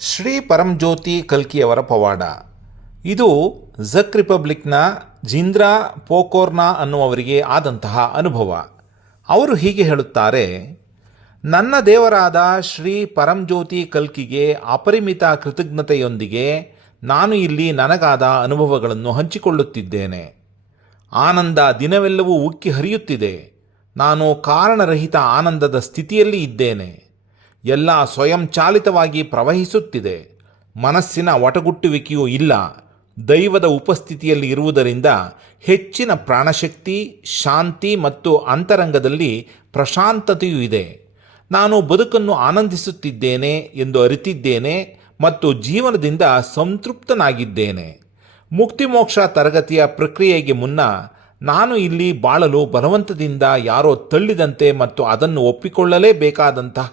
ಶ್ರೀ ಪರಂಜ್ಯೋತಿ ಕಲ್ಕಿಯವರ ಪವಾಡ. ಇದು ಝಕ್ ರಿಪಬ್ಲಿಕ್ನ ಜಿಂದ್ರಾ ಪೋಕೋರ್ನಾ ಅನ್ನುವವರಿಗೆ ಆದಂತಹ ಅನುಭವ. ಅವರು ಹೀಗೆ ಹೇಳುತ್ತಾರೆ: ನನ್ನ ದೇವರಾದ ಶ್ರೀ ಪರಂಜ್ಯೋತಿ ಕಲ್ಕಿಗೆ ಅಪರಿಮಿತ ಕೃತಜ್ಞತೆಯೊಂದಿಗೆ ನಾನು ಇಲ್ಲಿ ನನಗಾದ ಅನುಭವಗಳನ್ನು ಹಂಚಿಕೊಳ್ಳುತ್ತಿದ್ದೇನೆ. ಆನಂದ ದಿನವೆಲ್ಲವೂ ಉಕ್ಕಿ ಹರಿಯುತ್ತಿದೆ. ನಾನು ಕಾರಣರಹಿತ ಆನಂದದ ಸ್ಥಿತಿಯಲ್ಲಿ ಇದ್ದೇನೆ. ಎಲ್ಲ ಸ್ವಯಂಚಾಲಿತವಾಗಿ ಪ್ರವಹಿಸುತ್ತಿದೆ. ಮನಸ್ಸಿನ ಒಟಗುಟ್ಟುವಿಕೆಯೂ ಇಲ್ಲ. ದೈವದ ಉಪಸ್ಥಿತಿಯಲ್ಲಿ ಇರುವುದರಿಂದ ಹೆಚ್ಚಿನ ಪ್ರಾಣಶಕ್ತಿ, ಶಾಂತಿ ಮತ್ತು ಅಂತರಂಗದಲ್ಲಿ ಪ್ರಶಾಂತತೆಯೂ ಇದೆ. ನಾನು ಬದುಕನ್ನು ಆನಂದಿಸುತ್ತಿದ್ದೇನೆ ಎಂದು ಅರಿತಿದ್ದೇನೆ ಮತ್ತು ಜೀವನದಿಂದ ಸಂತೃಪ್ತನಾಗಿದ್ದೇನೆ. ಮುಕ್ತಿಮೋಕ್ಷ ತರಗತಿಯ ಪ್ರಕ್ರಿಯೆಗೆ ಮುನ್ನ ನಾನು ಇಲ್ಲಿ ಬಾಳಲು ಬಲವಂತದಿಂದ ಯಾರೋ ತಳ್ಳಿದಂತೆ ಮತ್ತು ಅದನ್ನು ಒಪ್ಪಿಕೊಳ್ಳಲೇಬೇಕಾದಂತಹ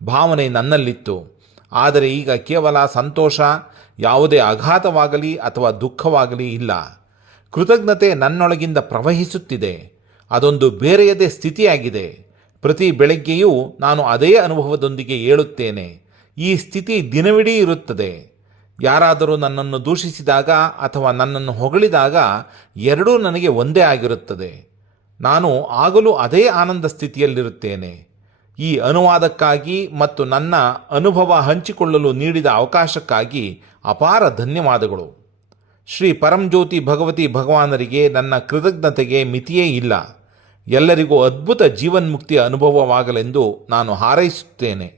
ಭಾವನೆ ನನ್ನಲ್ಲಿತ್ತು. ಆದರೆ ಈಗ ಕೇವಲ ಸಂತೋಷ, ಯಾವುದೇ ಆಘಾತವಾಗಲಿ ಅಥವಾ ದುಃಖವಾಗಲಿ ಇಲ್ಲ. ಕೃತಜ್ಞತೆ ನನ್ನೊಳಗಿಂದ ಪ್ರವಹಿಸುತ್ತಿದೆ. ಅದೊಂದು ಬೇರೆಯದೇ ಸ್ಥಿತಿಯಾಗಿದೆ. ಪ್ರತಿ ಬೆಳಗ್ಗೆಯೂ ನಾನು ಅದೇ ಅನುಭವದೊಂದಿಗೆ ಏಳುತ್ತೇನೆ. ಈ ಸ್ಥಿತಿ ದಿನವಿಡೀ ಇರುತ್ತದೆ. ಯಾರಾದರೂ ನನ್ನನ್ನು ದೂಷಿಸಿದಾಗ ಅಥವಾ ನನ್ನನ್ನು ಹೊಗಳಿದಾಗ ಎರಡೂ ನನಗೆ ಒಂದೇ ಆಗಿರುತ್ತದೆ. ನಾನು ಆಗಲೂ ಅದೇ ಆನಂದ ಸ್ಥಿತಿಯಲ್ಲಿರುತ್ತೇನೆ. ಈ ಅನುವಾದಕ್ಕಾಗಿ ಮತ್ತು ನನ್ನ ಅನುಭವ ಹಂಚಿಕೊಳ್ಳಲು ನೀಡಿದ ಅವಕಾಶಕ್ಕಾಗಿ ಅಪಾರ ಧನ್ಯವಾದಗಳು. ಶ್ರೀ ಪರಂಜ್ಯೋತಿ ಭಗವತಿ ಭಗವಾನರಿಗೆ ನನ್ನ ಕೃತಜ್ಞತೆಗೆ ಮಿತಿಯೇ ಇಲ್ಲ. ಎಲ್ಲರಿಗೂ ಅದ್ಭುತ ಜೀವನ್ಮುಕ್ತಿಯ ಅನುಭವವಾಗಲೆಂದು ನಾನು ಹಾರೈಸುತ್ತೇನೆ.